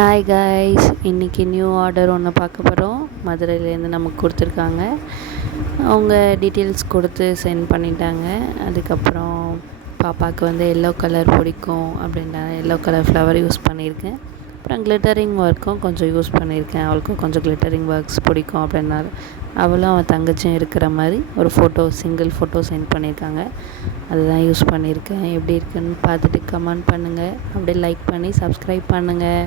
Hi guys, இன்றைக்கி new order ஒன்று பார்க்க போகிறோம். மதுரையிலேருந்து நமக்கு கொடுத்துருக்காங்க. அவங்க டீட்டெயில்ஸ் கொடுத்து சென்ட் பண்ணிட்டாங்க. அதுக்கப்புறம் பாப்பாவுக்கு வந்து எல்லோ கலர் பிடிக்கும் அப்படின்றாங்க. எல்லோ கலர் ஃப்ளவர் யூஸ் பண்ணியிருக்கேன். அப்புறம் கிளிட்டரிங் ஒர்க்கும் கொஞ்சம் யூஸ் பண்ணியிருக்கேன். அவளுக்கும் கொஞ்சம் கிளிட்டரிங் ஒர்க்ஸ் பிடிக்கும் அப்படின்னாரு. அவளும் அவன் தங்கச்சியும் இருக்கிற மாதிரி ஒரு சிங்கிள் ஃபோட்டோ சென்ட் பண்ணியிருக்காங்க. அதுதான் யூஸ் பண்ணியிருக்கேன். எப்படி இருக்குன்னு பார்த்துட்டு கமெண்ட் பண்ணுங்கள். அப்படியே லைக் பண்ணி சப்ஸ்கிரைப் பண்ணுங்கள்.